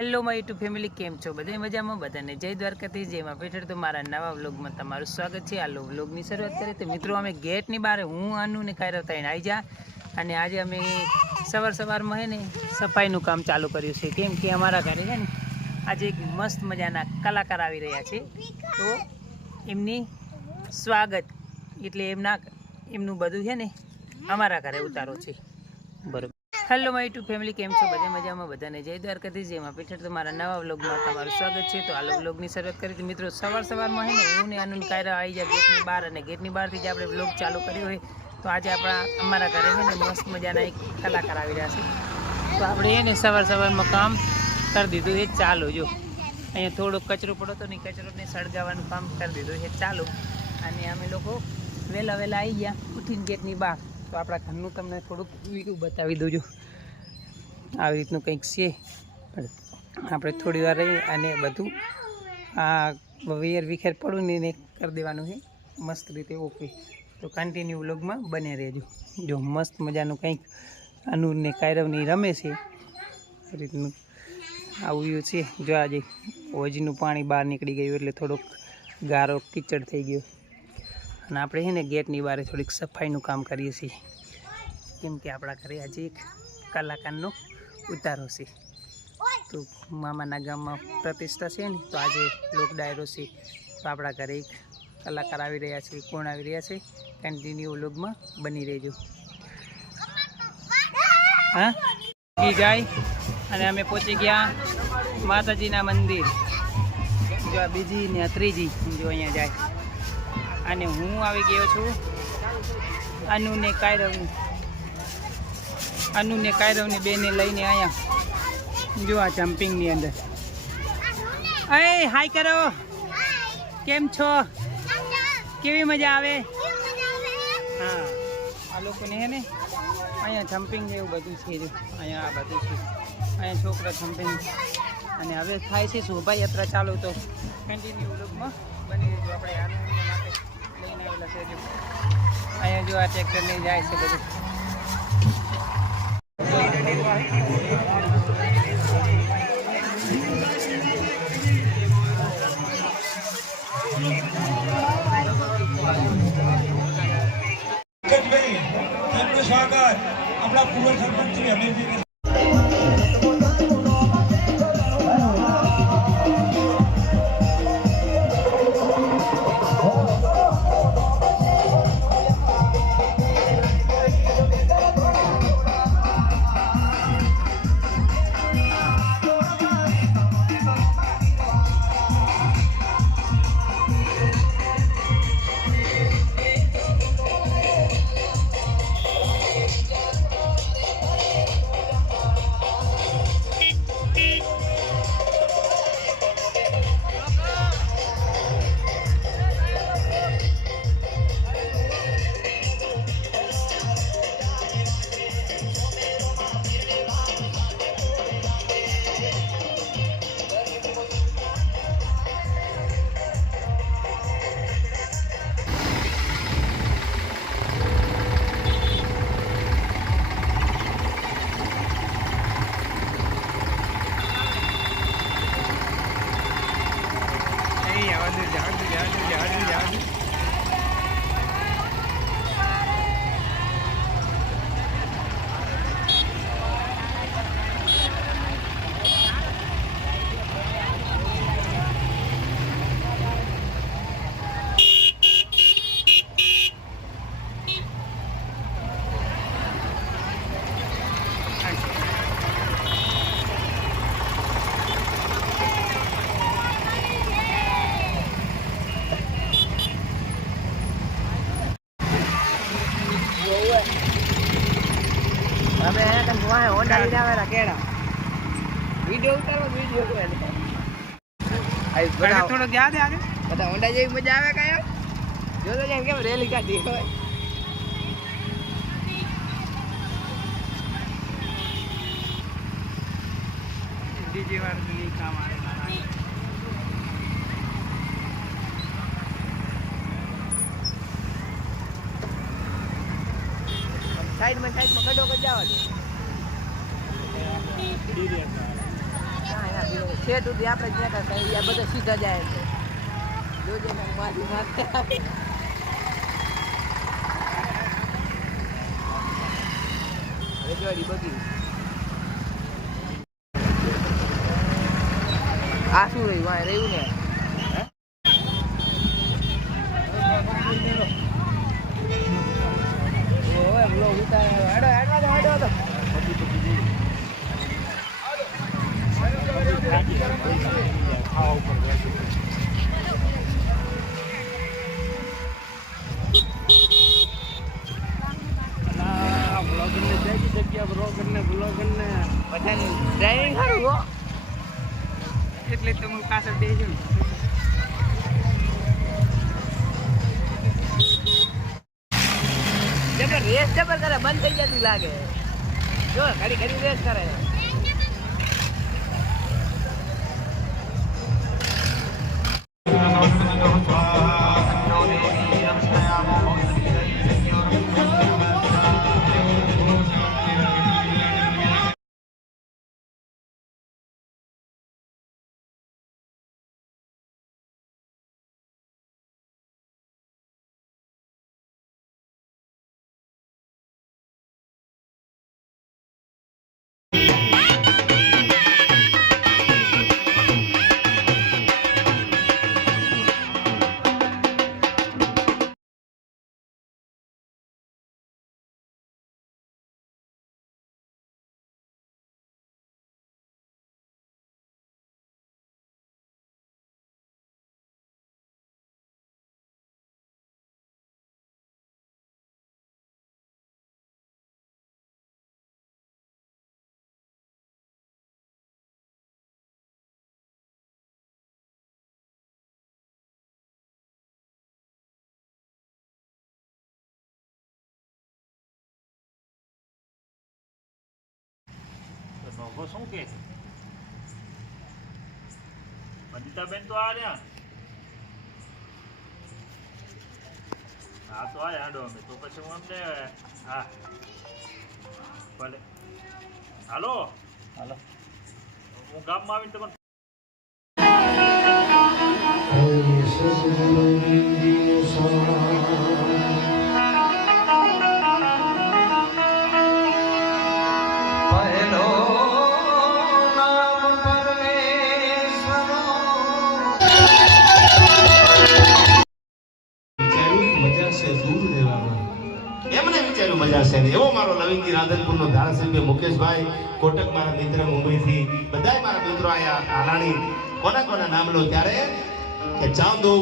Hello my YouTube family, કેમ છો? બધા મજામાં? બધાને જય દ્વારકાધીશ, જય માં પેઠળ. તો મારા નવા વ્લોગમાં તમારું સ્વાગત છે. આ વ્લોગની શરૂઆત કરીએ તો મિત્રો, અમે ગેટની બહાર હું આનું ને કાયરો થઈને આવી જા, અને આજે અમે સવારમાં હે ને સફાઈનું કામ ચાલુ કર્યું છે. કેમ કે અમારા ઘરે છે ને આજે એક મસ્ત મજાના કલાકાર આવી રહ્યા છે, તો એમની સ્વાગત એટલે એમનું બધું છે ને અમારા ઘરે ઉતારો છે. બરોબર. હેલો માય યુટ્યુબ ફેમિલી, કેમ છો? બધા મજામાં? બધાને જય દ્વારકાધીશ, જેમાં પીઠળ. તો મારા નવા વ્લોગમાં તમારું સ્વાગત છે. તો આ વ્લોગની શરૂઆત કરી મિત્રો, સવારમાં હે ને હું ને આનંદ કાયરા આવી જાય ગેટની બહાર, અને ગેટની બહારથી જ આપણે વ્લોગ ચાલુ કર્યો હોય. તો આજે અમારા ઘરે છે ને મસ્ત મજાના એક કલાકાર આવી રહ્યા છે, તો આપણે એને સવારમાં કામ કરી દીધું એ ચાલુ. જો અહીંયા થોડોક કચરો પડો તો નહીં, કચરોને સળગાવવાનું કામ કરી દીધું એ ચાલુ. અને અમે લોકો વહેલા આવી ગયા ઉઠીને ગેટની બહાર. તો આપણા ઘરનું તમને થોડુંક વ્યૂ બતાવી દઉં છું. આવી રીતનું કંઈક છે. આપણે થોડી વાર રહી અને બધું આ વિખેર પડું ને કરી દેવાનું છે મસ્ત રીતે. ઓકે, તો કન્ટિન્યુ વ્લોગમાં બને રહેજો. જો મસ્ત મજાનું કંઈક અનુને કાયરવની રમે છે, આ રીતનું આવું વ્યૂ છે. જો આજે હોજનું પાણી બહાર નીકળી ગયું એટલે થોડોક ગારો કીચડ થઈ ગયો. અને આપણે છે ને ગેટની બહાર થોડીક સફાઈનું કામ કરીએ છીએ, કેમ કે આપણા ઘરે આજે એક કલાકારનો ઉતારો છે. તો મામાના ગામમાં પ્રતિષ્ઠા છે ને, તો આજે લોક ડાયરો છે. તો આપણા ઘરે એક કલાકાર આવી રહ્યા છે. કોણ આવી રહ્યા છે? કન્ટિન્યુ વ્લોગમાં બની રહેજો. હા જાય અને અમે પહોંચી ગયા માતાજીના મંદિર. જો આ બીજી ને આ ત્રીજી, જો અહીંયા જાય. અને હું આવી ગયો છું અનુને કાયરવની બેને લઈને અહીંયા. જો આ જમ્પિંગની અંદર. અરે હાય કરો, કેમ છો? કેવી મજા આવે? હા, આ લોકોને હે ને અહીંયા જમ્પિંગ એવું બધું છે. જો અહીંયા આ બધું છે, અહીંયા છોકરા જમ્પિંગ. અને હવે થાય છે શોભાયાત્રા ચાલુ. તો કન્ટિન્યુ વ્લોગમાં બની રહેજો. આપણે આનંદ માટે લઈને આવેલા છે. જો અહીંયા જો આ ટ્રેક્ટર લઈ જાય છે બધું. સ્વાગત આપણા પૂર્વ સરપંચ શ્રી અમીરજી. થોડો યાદ આવે બધા હોન્ડા જેવી મજા આવે કયા જોતો જાય કેમ રેલી કાઢી હોય. ડીજે વાળું કામ આવે. સાઈડમાં ગડો કરી જવા દે. છે સુધી આપણે જ્યાં કાંઈ કહીએ બધા સીધા જાય છે જોજે ને મારી માથે રજવાડી બગી આ શું રહ્યું વાય રહ્યું ને ઓય બ્લોગ ઉતાર હેડો તો ડ્રાઇવિંગ સારું હો એટલે તો હું પાછળ બેસું જબર રેસ જબર કરે બંધ થઈ જતું લાગે જો ઘડી ઘડી રેસ કરે નોખો શું કે વનિતાબેન તો આ રહ્યા હા તો આયા હાડો અમે તો પછી હું અમને હા ભલે હાલો હાલો હું ગામમાં આવીને તમારે એમને વિચાર્યું મજા છે ને એવો મારો નવીનજી રાધનપુરનો ધારાસભ્ય મુકેશભાઈ કોટક મારા મિત્ર મુંબઈથી બધાય મારા મિત્રો આયા આલાણી કોના કોના નામ લો ત્યારે કે ચાંદો